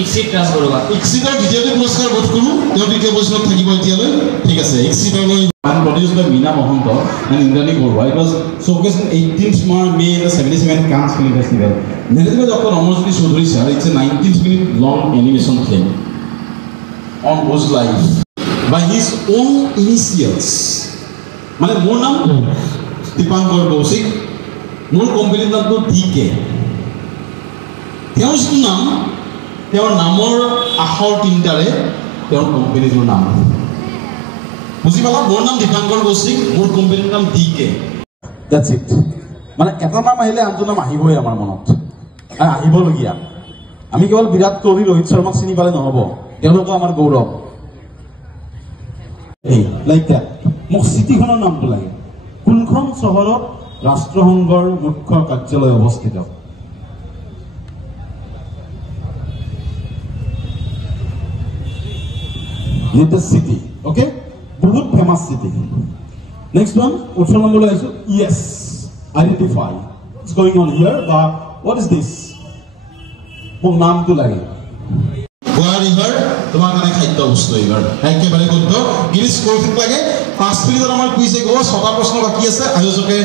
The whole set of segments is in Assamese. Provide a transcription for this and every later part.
ইক্সিট ক্লাছ কৰবা ইক্সিটৰ দ্বিতীয়টো পুৰস্কাৰ বোধ কৰোঁ তেওঁ দ্বিতীয় পজিশ্যনত থাকিব এতিয়ালৈ ঠিক আছে ইক্সিটলৈ produced by Meena Mohanto and Indrani Borwa. It was showcased on 18th May in the 77th Cannes Film Festival. Narrated by Dr. Amrjyoti Choudhury sir, it's a 19-minute long animation film on whose life by his own initials. মানে মোৰ নাম দীপাংকৰ কৌশিক মোৰ কোম্পানীৰ নামটো DK তেওঁৰ যিটো নাম তেওঁৰ নামৰ আখৰ তিনিটাৰে তেওঁৰ কোম্পানীটোৰ নাম বুজি পালা মোৰ নাম দীপাংকৰ কৌশিক মোৰ কোম্পানীৰ নাম DK দ্যাটস ইট মানে এটা নাম আহিলে আনটো নাম আহিবই আমাৰ মনত আৰু আহিবলগীয়া আমি কেৱল বিৰাট কোহলি ৰোহিত শৰ্মাক চিনি পালে নহ'ব তেওঁলোকো আমাৰ গৌৰৱ এই লাইক দ্যাট মোক চিটিখনৰ নামটো লাগে কোনখন চহৰত ৰাষ্ট্ৰসংঘৰ মুখ্য কাৰ্যালয় অৱস্থিত latest city okay বহুত famous city next one option number is yes identify what's going on here what is this মোৰ নামটো লাগে গোৱা ৰিভাৰ তোমাৰ কাৰণে খাদ্য বস্তু এইবাৰ একেবাৰে শুদ্ধ গিৰিশ কৌশিক লাগে 5 মিনিটত আমাৰ কুইজ গ'ব 6টা প্ৰশ্ন বাকি আছে আয়োজকে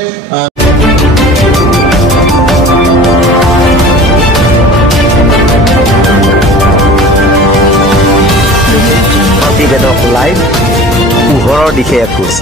প্ৰতিবেদক লাইভ পোহৰৰ দিশে এখোজ